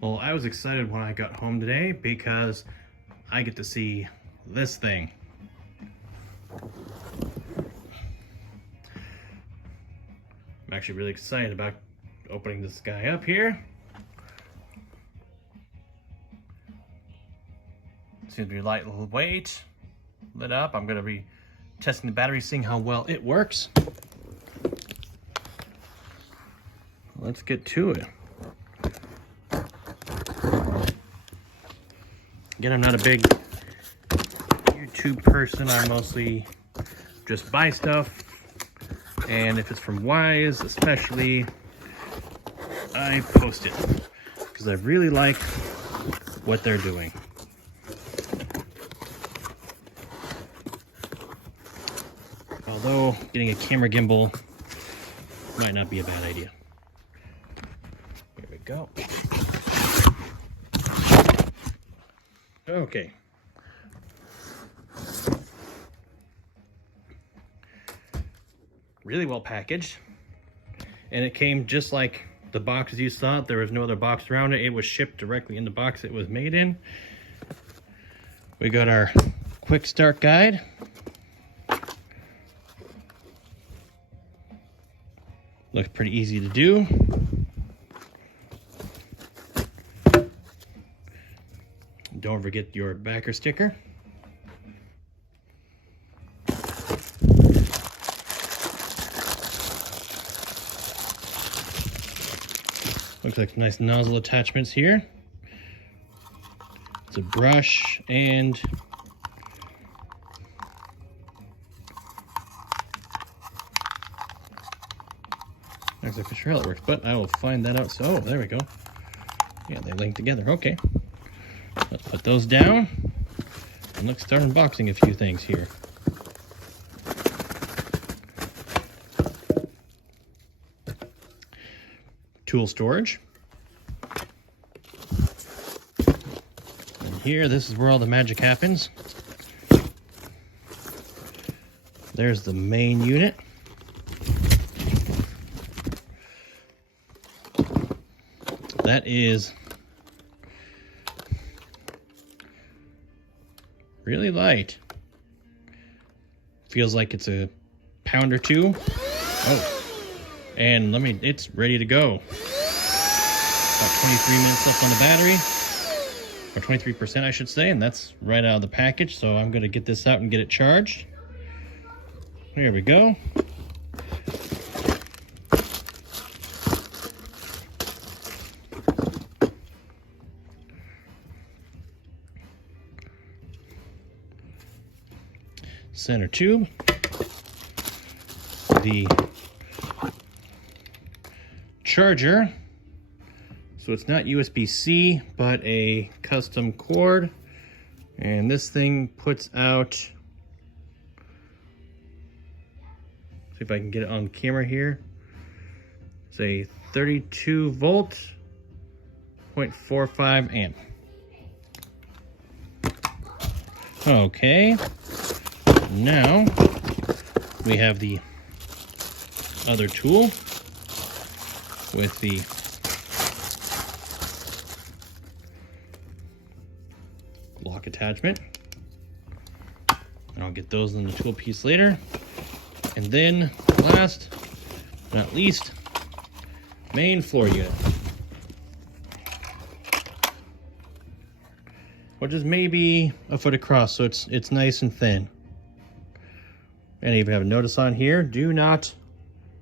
Well, I was excited when I got home today because I get to see this thing. I'm actually really excited about opening this guy up here. Seems to be lightweight, lit up. I'm going to be testing the battery, seeing how well it works. Let's get to it. Again, I'm not a big YouTube person. I mostly just buy stuff. And if it's from Wyze, especially, I post it because I really like what they're doing. Although getting a camera gimbal might not be a bad idea. Here we go. Okay. Really well packaged. And it came just like the boxes you saw. There was no other box around it. It was shipped directly in the box it was made in. We got our quick start guide. Looks pretty easy to do. Don't forget your backer sticker. Looks like nice nozzle attachments here. It's a brush and not exactly sure how it works, but I will find that out. So, oh, there we go. Yeah, they link together. Okay. Let's put those down and let's start unboxing a few things here. Tool storage. And here, this is where all the magic happens. There's the main unit. That is really light. Feels like it's a pound or two. Oh, and it's ready to go. About 23 minutes left on the battery, or 23% I should say, and that's right out of the package. So I'm gonna get this out and get it charged. Here we go. Center tube, the charger, so it's not USB-C but a custom cord, and this thing puts out, see if I can get it on camera here, it's a 32 volt 0.45 amp. Okay. Now we have the other tool with the lock attachment, and I'll get those in the tool piece later. And then last but not least, main floor unit, which is maybe a foot across, so it's nice and thin. And I even have a notice on here: do not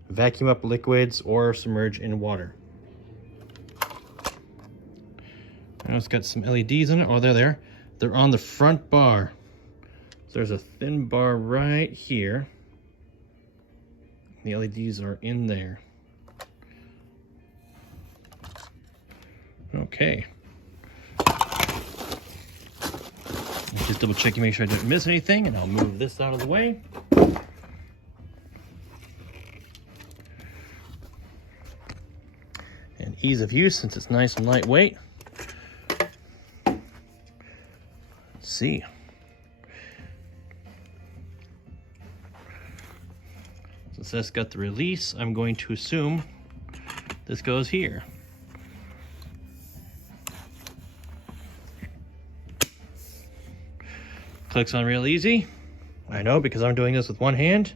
vacuum up liquids or submerge in water. Now it's got some LEDs on it. Oh, they're there. They're on the front bar. So there's a thin bar right here. The LEDs are in there. Okay. Just double checking, make sure I didn't miss anything, and I'll move this out of the way. And ease of use, since it's nice and lightweight. Let's see. Since that's got the release, I'm going to assume this goes here. Clicks on real easy. I know, because I'm doing this with one hand.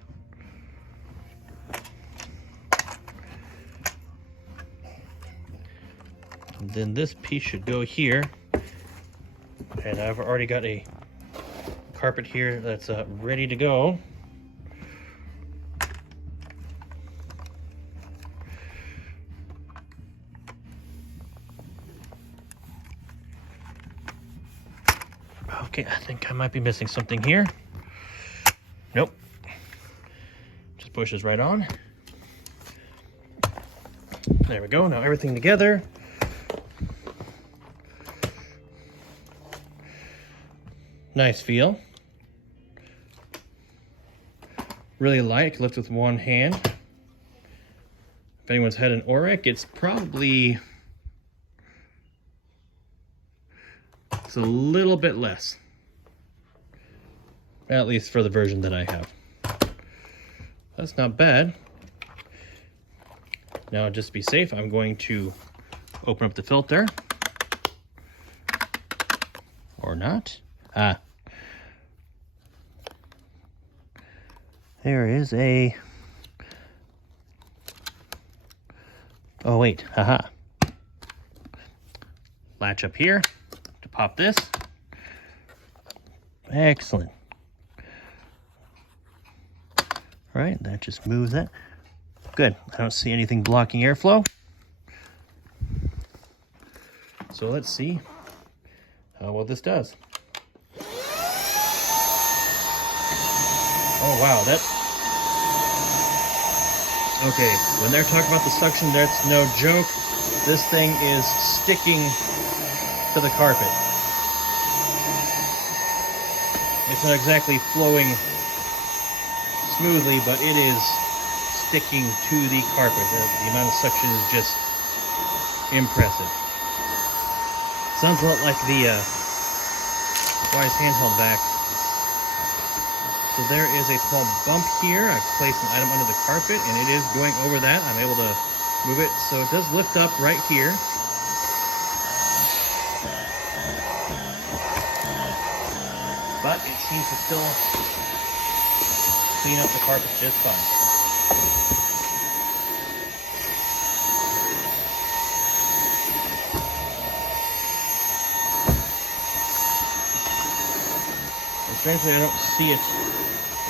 And then this piece should go here. And I've already got a carpet here that's ready to go. Okay, I think I might be missing something here. Nope. Just pushes right on. There we go. Now everything together. Nice feel. Really light. Lift with one hand. If anyone's had an Auric, it's probably a little bit less. At least for the version that I have. That's not bad. Now, just to be safe, I'm going to open up the filter. Or not. There is a... Oh, wait. Haha. Latch up here to pop this. Excellent. All right, that just moves that. Good. I don't see anything blocking airflow. So let's see how well this does. Oh wow, okay, when they're talking about the suction, that's no joke. This thing is sticking to the carpet. It's not exactly flowing smoothly, but it is sticking to the carpet. The amount of suction is just impressive. Sounds a lot like the Wyze handheld vac. So there is a small bump here. I've placed an item under the carpet and it is going over that. I'm able to move it. So it does lift up right here. But it seems to still clean up the carpet just fine. And strangely, I don't see it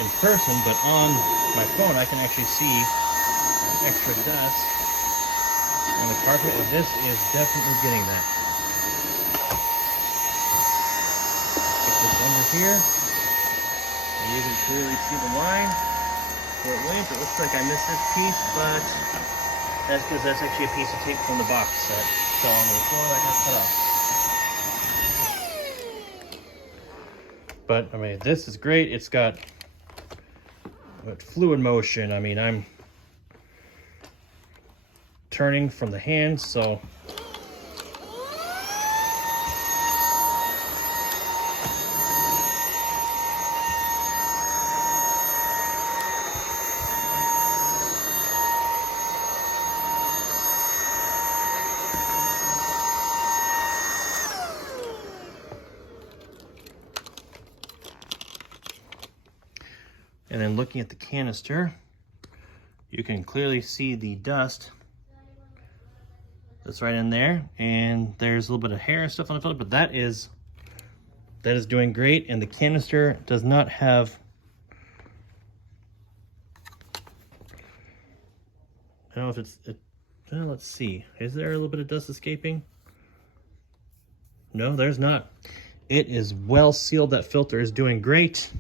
in person, but on my phone I can actually see extra dust on the carpet, and this is definitely getting that. Get this under here, and you can clearly see the line where it went. It looks like I missed this piece, but that's because that's actually a piece of tape from the box that fell on the floor that got cut off. But I mean, this is great. It's got fluid motion. I mean, I'm turning from the hand, so and then looking at the canister, you can clearly see the dust that's right in there, and there's a little bit of hair and stuff on the filter, but that is doing great. And the canister does not have, I don't know if it's let's see, is there a little bit of dust escaping? No, there's not. It is well sealed. That filter is doing great.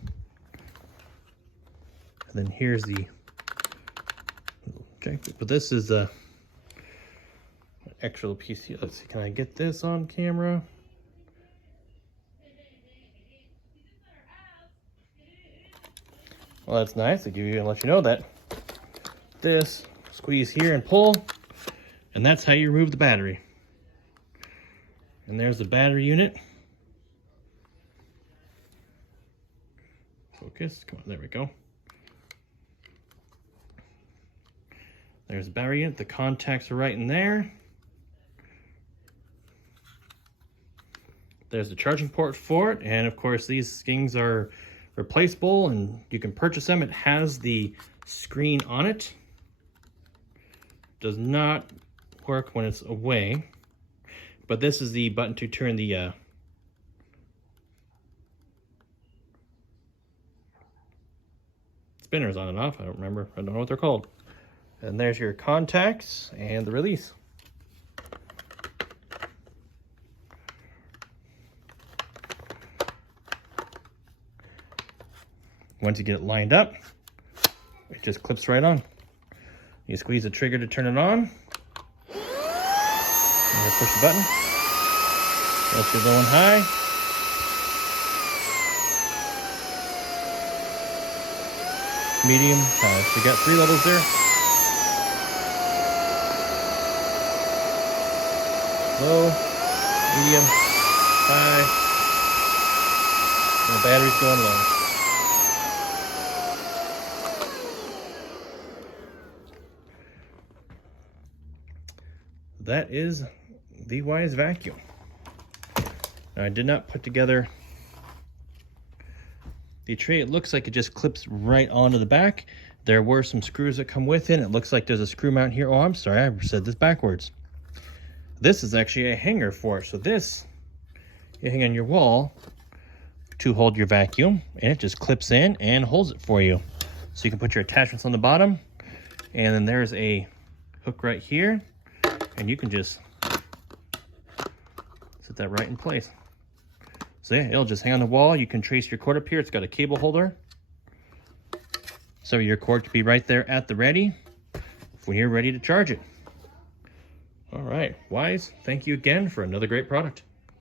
And then here's the, okay, but this is a extra little piece here. Let's see, can I get this on camera? Well, that's nice. They give you and let you know that this, squeeze here and pull, and that's how you remove the battery. And there's the battery unit. Focus, come on, there we go. There's the battery unit. The contacts are right in there. There's the charging port for it, and of course these things are replaceable and you can purchase them. It has the screen on it. Does not work when it's away, but this is the button to turn the spinners on and off. I don't remember. I don't know what they're called. And there's your contacts and the release. Once you get it lined up, it just clips right on. You squeeze the trigger to turn it on. And you push the button. That's your low and high. Medium, high. So you got 3 levels there. Low, medium, high. And the battery's going low. That is the Wyze vacuum. Now, I did not put together the tray. It looks like it just clips right onto the back. There were some screws that come with it. It looks like there's a screw mount here. Oh, I'm sorry, I said this backwards. This is actually a hanger for it. So this, you hang on your wall to hold your vacuum, and it just clips in and holds it for you. So you can put your attachments on the bottom, and then there's a hook right here. And you can just set that right in place. So yeah, it'll just hang on the wall. You can trace your cord up here. It's got a cable holder. So your cord can be right there at the ready when you're ready to charge it. All right, Wyze, thank you again for another great product.